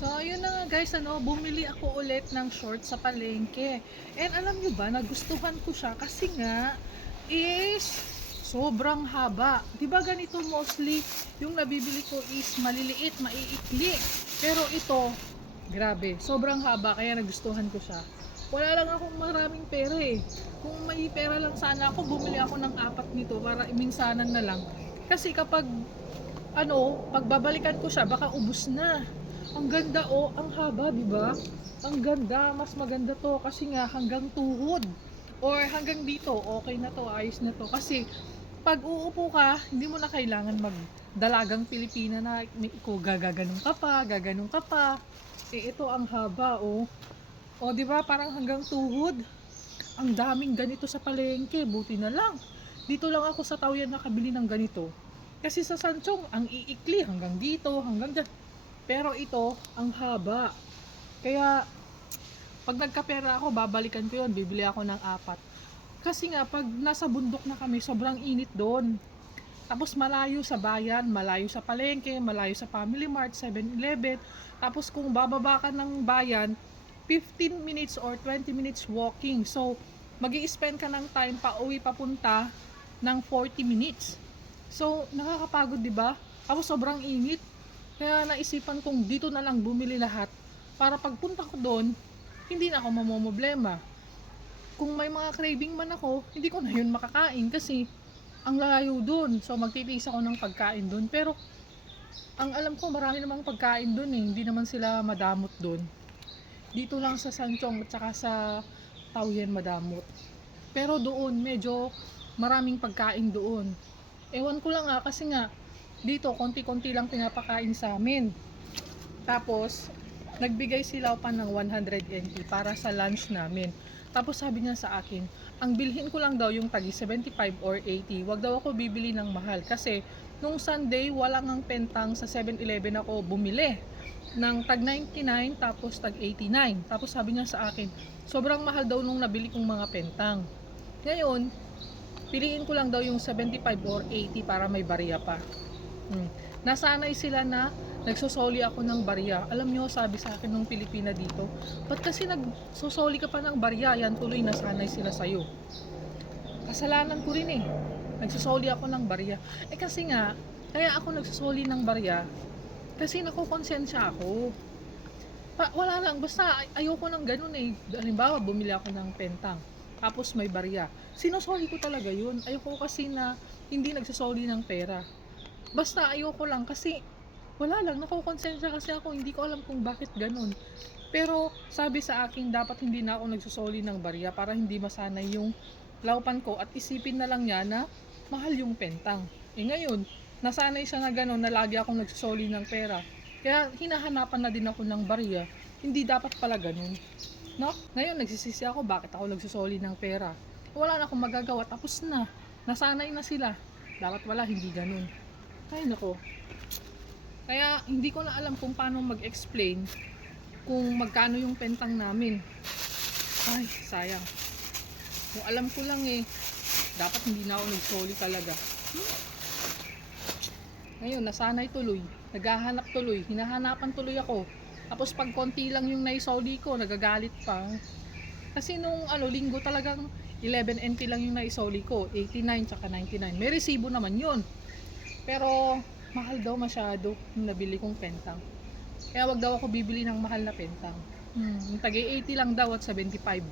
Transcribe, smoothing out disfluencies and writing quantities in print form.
So, ayun na nga guys, bumili ako ulit ng short sa palengke. And alam nyo ba, nagustuhan ko siya kasi nga is sobrang haba. 'Di ba ganito mostly yung nabibili ko is maliliit, maiikli. Pero ito, grabe, sobrang haba kaya nagustuhan ko siya. Wala lang akong maraming pera eh. Kung may pera lang sana ako, bumili ako ng 4 nito para iminsanan na lang. Kasi kapag pagbabalikan ko siya, baka ubos na. Ang ganda ang haba, 'di ba? Ang ganda, mas maganda 'to kasi nga hanggang tuhod or hanggang dito, okay na 'to, ayos na 'to. Kasi pag uupo ka, hindi mo na kailangan magdalagang Pilipina na gagaganong ka pa, gaganong ka pa. Ito ang haba, oh. 'Di ba? Parang hanggang tuhod. Ang daming ganito sa palengke, buti na lang. Dito lang ako sa Tauyan nakabili ng ganito. Kasi sa Sanchong, ang iikli hanggang dito, hanggang dyan. Pero ito, ang haba. Kaya, pag nagkapera ako, babalikan ko yun. Bibili ako ng 4. Kasi nga, pag nasa bundok na kami, sobrang init doon. Tapos malayo sa bayan, malayo sa palengke, malayo sa Family Mart, 7-Eleven. Tapos kung bababa ka ng bayan, 15 minutes or 20 minutes walking. So, mag-i-spend ka ng time pa uwi papunta ng 40 minutes. So, nakakapagod, 'di ba? Tapos sobrang init. Kaya naisipan kong dito na lang bumili lahat para pagpunta ko doon, hindi na ako mamomroblema. Kung may mga craving man ako, hindi ko na yun makakain kasi ang layo doon. So, magtitiis ako ng pagkain doon. Pero, ang alam ko, marami namang pagkain doon eh. Hindi naman sila madamot doon. Dito lang sa Sanchong at saka sa Tauyan madamot. Pero doon, medyo maraming pagkain doon. Ewan ko lang kasi nga, dito, konti-konti lang pinapakain sa amin. Tapos, nagbigay sila pa ng 100 NT para sa lunch namin. Tapos sabi niya sa akin, ang bilhin ko lang daw yung tagi 75 or 80. Wag daw ako bibili ng mahal. Kasi, nung Sunday, wala ngang pentang sa 7-Eleven ako bumili ng tag 99 tapos tag 89. Tapos sabi niya sa akin, sobrang mahal daw nung nabili kong mga pentang. Ngayon, piliin ko lang daw yung 75 or 80 para may barya pa. Nasanay sila na nagsosoli ako ng barya. Alam nyo, sabi sa akin ng Pilipina dito, ba't kasi nagsosoli ka pa ng barya? Yan tuloy, nasanay sila sa'yo. Kasalanan ko rin eh. Nagsosoli ako ng barya. Kasi nga, kaya ako nagsosoli ng barya, kasi nakukonsensya ako. Wala lang, basta ayoko ng ganun eh. Halimbawa, bumili ako ng pentang, tapos may barya. Sinosoli ko talaga yun. Ayoko kasi na hindi nagsosoli ng pera. Basta ayoko lang kasi wala lang, nakukonsensya kasi ako, hindi ko alam kung bakit ganun. Pero sabi sa akin, dapat hindi na ako nagsusoli ng barya para hindi masanay yung laupan ko at isipin na lang niya na mahal yung pentang. Ngayon, nasanay siya na ganun na lagi akong nagsusoli ng pera. Kaya hinahanapan na din ako ng barya. Hindi dapat pala ganun. No? Ngayon, nagsisisi ako bakit ako nagsusoli ng pera. Wala na akong magagawa, tapos na. Nasanay na sila. Dapat wala, hindi ganun. Ay nako. Kaya hindi ko na alam kung paano mag-explain kung magkano yung pentang namin. Ay, sayang. Kung alam ko lang dapat hindi na ako nagsoli talaga. Ngayon, nasanay tuloy. Naghahanap tuloy. Hinahanapan tuloy ako. Tapos pag konti lang yung naisoli ko, nagagalit pa. Kasi nung linggo talagang 11 NT lang yung naisoli ko. 89 tsaka 99. May resibo naman yun. Pero mahal daw masyado yung nabili kong pentang. Kaya wag daw ako bibili ng mahal na pentang. Yung tagi 80 lang daw at 75.